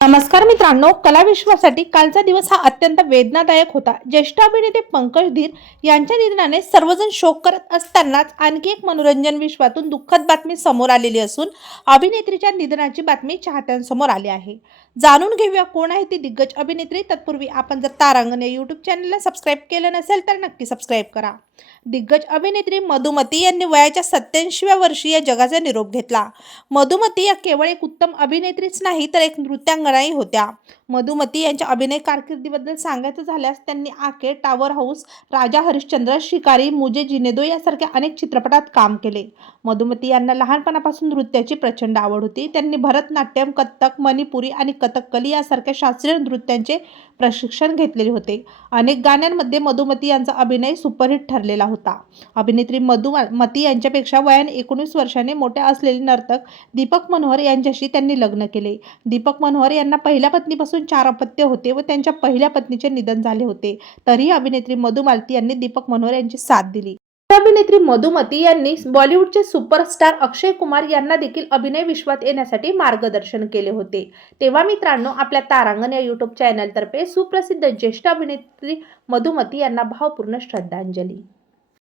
नमस्कार मित्रांनो कलाविश्वासाठी कालचा दिवस हा अत्यंत वेदनादायक होता. ज्येष्ठ अभिनेते पंकज धीर यांच्या निधनाने सर्वजण शोक करत असतानाच आणखी एक मनोरंजन विश्वातून दुःखद बातमी समोर आलेली असून अभिनेत्रीच्या निधनाची बातमी चाहत्यांसमोर आली आहे. जाणून घेऊया कोण आहे ती दिग्गज अभिनेत्री. तत्पूर्वी आपण जर तारांगण या यूट्यूब चॅनलला सबस्क्राईब केलं नसेल तर नक्की सबस्क्राईब करा. दिग्गज अभिनेत्री मधुमती यांनी वयाच्या सत्याऐंशीव्या वर्षी या जगाचा निरोप घेतला. मधुमती या केवळ एक उत्तम अभिनेत्रीच नाही तर एक नृत्यांगनाही होत्या. मधुमती यांच्या अभिनय कारकिर्दीबद्दल सांगायचं झाल्यास त्यांनी आके टावर हाऊस राजा हरिश्चंद्र शिकारी मुजे जिनेदो यासारख्या अनेक चित्रपटात काम केले. मधुमती यांना लहानपणापासून नृत्याची प्रचंड आवड होती. त्यांनी भरतनाट्यम कथ्थक मणिपुरी आणि कथकली यासारख्या शास्त्रीय नृत्यांचे प्रशिक्षण घेतलेले होते. अनेक गाण्यांमध्ये मधुमती यांचा अभिनय सुपरहिट ठरलेला होता. अभिनेत्री मधुमती यांच्यापेक्षा वयाने एकोणीस वर्षांनी मोठ्या असलेले नर्तक दीपक मनोहर यांच्याशी त्यांनी लग्न केले. दीपक मनोहर यांना पहिल्या पत्नीपासून चार अपत्य होते व त्यांच्या पहिल्या पत्नीचे निधन झाले होते. तरी अभिनेत्री मधुमालती यांनी दीपक मनोहर यांची साथ दिली. अभिनेत्री मधुमती यांनी बॉलिवूडचे सुपरस्टार अक्षय कुमार यांना देखील अभिनय विश्वात येण्यासाठी मार्गदर्शन केले होते. तेव्हा मित्रांनो आपल्या तारांगण या युट्यूब चॅनलतर्फे सुप्रसिद्ध ज्येष्ठ अभिनेत्री मधुमती यांना भावपूर्ण श्रद्धांजली.